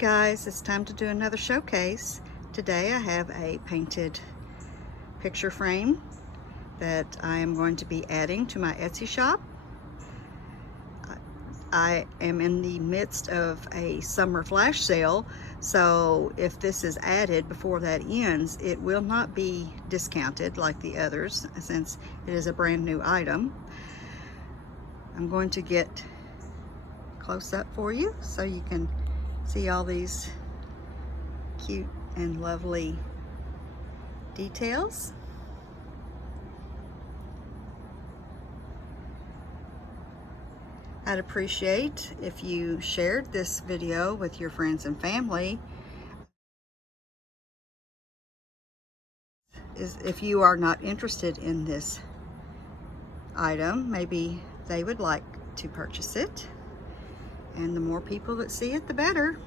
guys, it's time to do another showcase. Today I have a painted picture frame that I am going to be adding to my Etsy shop. I am in the midst of a summer flash sale, so if this is added before that ends, it will not be discounted like the others since it is a brand new item. I'm going to get close up for you so you can see all these cute and lovely details. I'd appreciate if you shared this video with your friends and family. If you are not interested in this item, maybe they would like to purchase it. And the more people that see it, the better.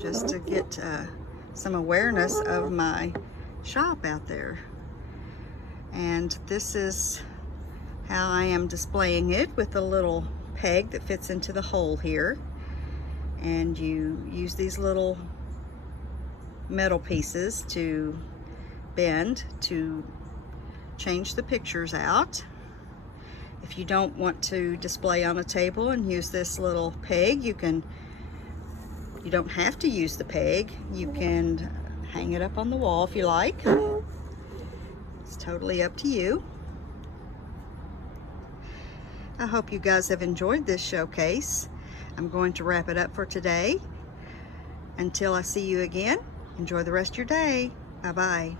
Just to get some awareness of my shop out there. And this is how I am displaying it, with a little peg that fits into the hole here. And you use these little metal pieces to bend to change the pictures out. If you don't want to display on a table and use this little peg, you don't have to use the peg. You can hang it up on the wall if you like. It's totally up to you. I hope you guys have enjoyed this showcase. I'm going to wrap it up for today. Until I see you again, enjoy the rest of your day. Bye-bye.